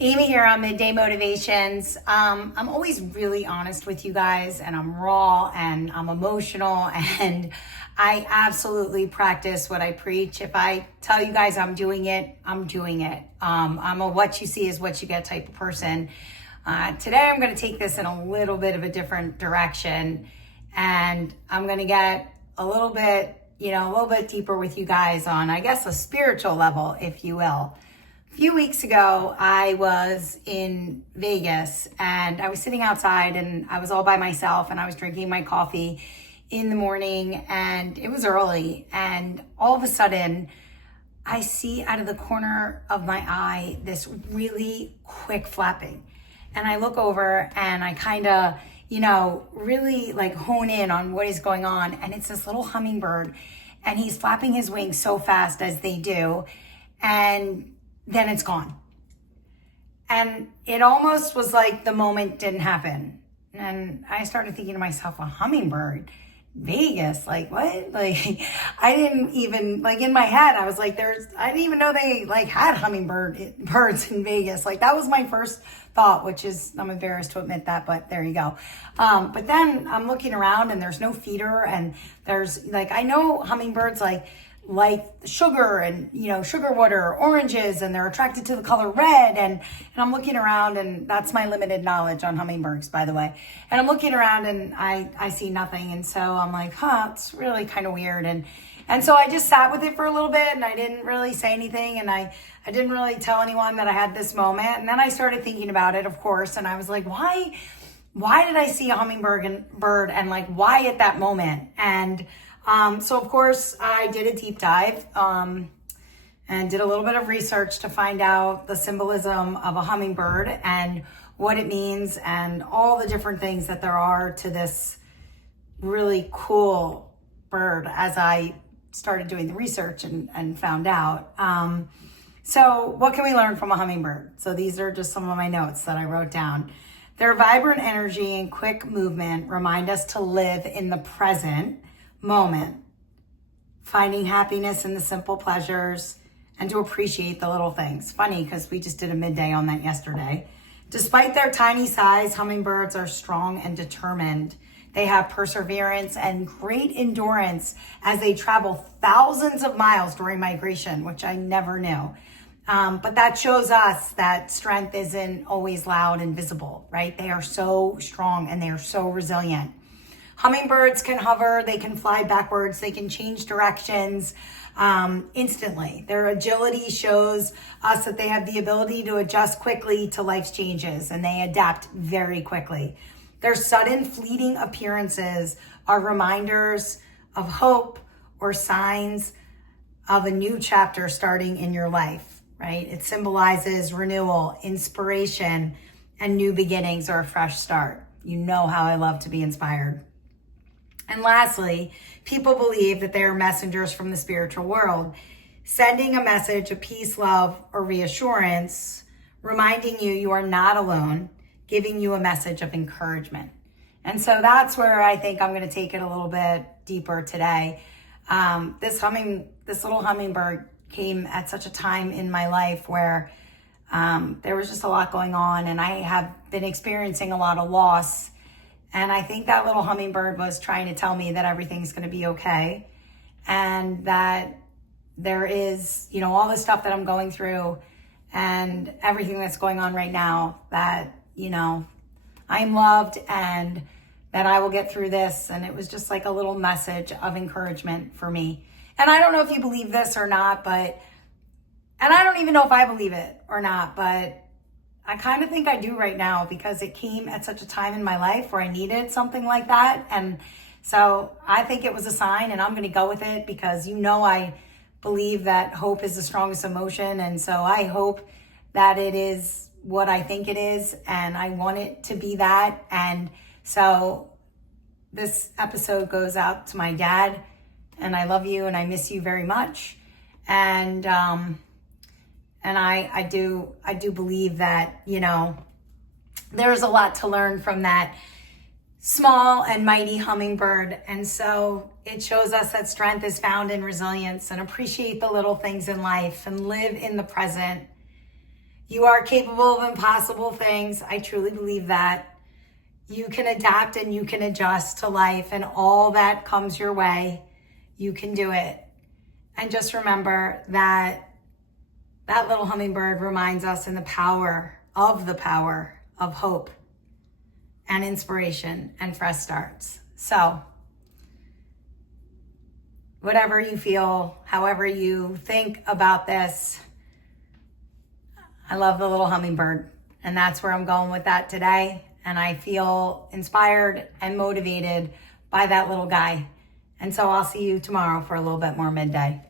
Amy here on Midday Motivations. I'm always really honest with you guys, and I'm raw and I'm emotional, and I absolutely practice what I preach. If I tell you guys I'm doing it, I'm doing it. I'm a what you see is what you get type of person. Today I'm going to take this in a little bit of a different direction, and I'm going to get a little bit deeper with you guys on, I guess, a spiritual level, if you will. A few weeks ago, I was in Vegas and I was sitting outside and I was all by myself and I was drinking my coffee in the morning and it was early, and all of a sudden I see out of the corner of my eye this really quick flapping, and I look over and I kind of really like hone in on what is going on, and it's this little hummingbird and he's flapping his wings so fast as they do, and then it's gone. And it almost was like the moment didn't happen. And I started thinking to myself, a hummingbird, Vegas, like what? Like I didn't even, like in my head, I was like, I didn't even know they like had birds in Vegas. Like that was my first thought, which is, I'm embarrassed to admit that, but there you go. But then I'm looking around and there's no feeder, and there's like, I know hummingbirds like sugar and sugar water, oranges, and they're attracted to the color red, and I'm looking around, and that's my limited knowledge on hummingbirds, by the way, and I'm looking around and I see nothing, and so I'm like, it's really kind of weird, and so I just sat with it for a little bit, and I didn't really say anything, and I didn't really tell anyone that I had this moment. And then I started thinking about it, of course, and I was like, why did I see a hummingbird and like why at that moment? And so of course I did a deep dive and did a little bit of research to find out the symbolism of a hummingbird and what it means and all the different things that there are to this really cool bird as I started doing the research and found out. So what can we learn from a hummingbird? So these are just some of my notes that I wrote down. Their vibrant energy and quick movement remind us to live in the present moment, finding happiness in the simple pleasures, and to appreciate the little things. Funny, because we just did a midday on that yesterday. Despite their tiny size, hummingbirds are strong and determined. They have perseverance and great endurance as they travel thousands of miles during migration, which I never knew. But that shows us that strength isn't always loud and visible, right? They are so strong and they are so resilient. Hummingbirds can hover, they can fly backwards, they can change directions instantly. Their agility shows us that they have the ability to adjust quickly to life's changes, and they adapt very quickly. Their sudden fleeting appearances are reminders of hope or signs of a new chapter starting in your life, right? It symbolizes renewal, inspiration, and new beginnings or a fresh start. You know how I love to be inspired. And lastly, people believe that they are messengers from the spiritual world, sending a message of peace, love, or reassurance, reminding you are not alone, giving you a message of encouragement. And so that's where I think I'm going to take it a little bit deeper today. This little hummingbird came at such a time in my life where there was just a lot going on, and I have been experiencing a lot of loss. And I think that little hummingbird was trying to tell me that everything's going to be okay, and that there is, all the stuff that I'm going through and everything that's going on right now, that, I'm loved and that I will get through this. And it was just like a little message of encouragement for me. And I don't know if you believe this or not, and I don't even know if I believe it or not, but I kind of think I do right now, because it came at such a time in my life where I needed something like that. And so I think it was a sign, and I'm going to go with it, because I believe that hope is the strongest emotion. And so I hope that it is what I think it is, and I want it to be that. And so this episode goes out to my dad, and I love you and I miss you very much. And I do believe that, there's a lot to learn from that small and mighty hummingbird. And so it shows us that strength is found in resilience, and appreciate the little things in life and live in the present. You are capable of impossible things. I truly believe that. You can adapt and you can adjust to life and all that comes your way. You can do it. And just remember that that little hummingbird reminds us in the power of hope and inspiration and fresh starts. So whatever you feel, however you think about this, I love the little hummingbird. And that's where I'm going with that today. And I feel inspired and motivated by that little guy. And so I'll see you tomorrow for a little bit more midday.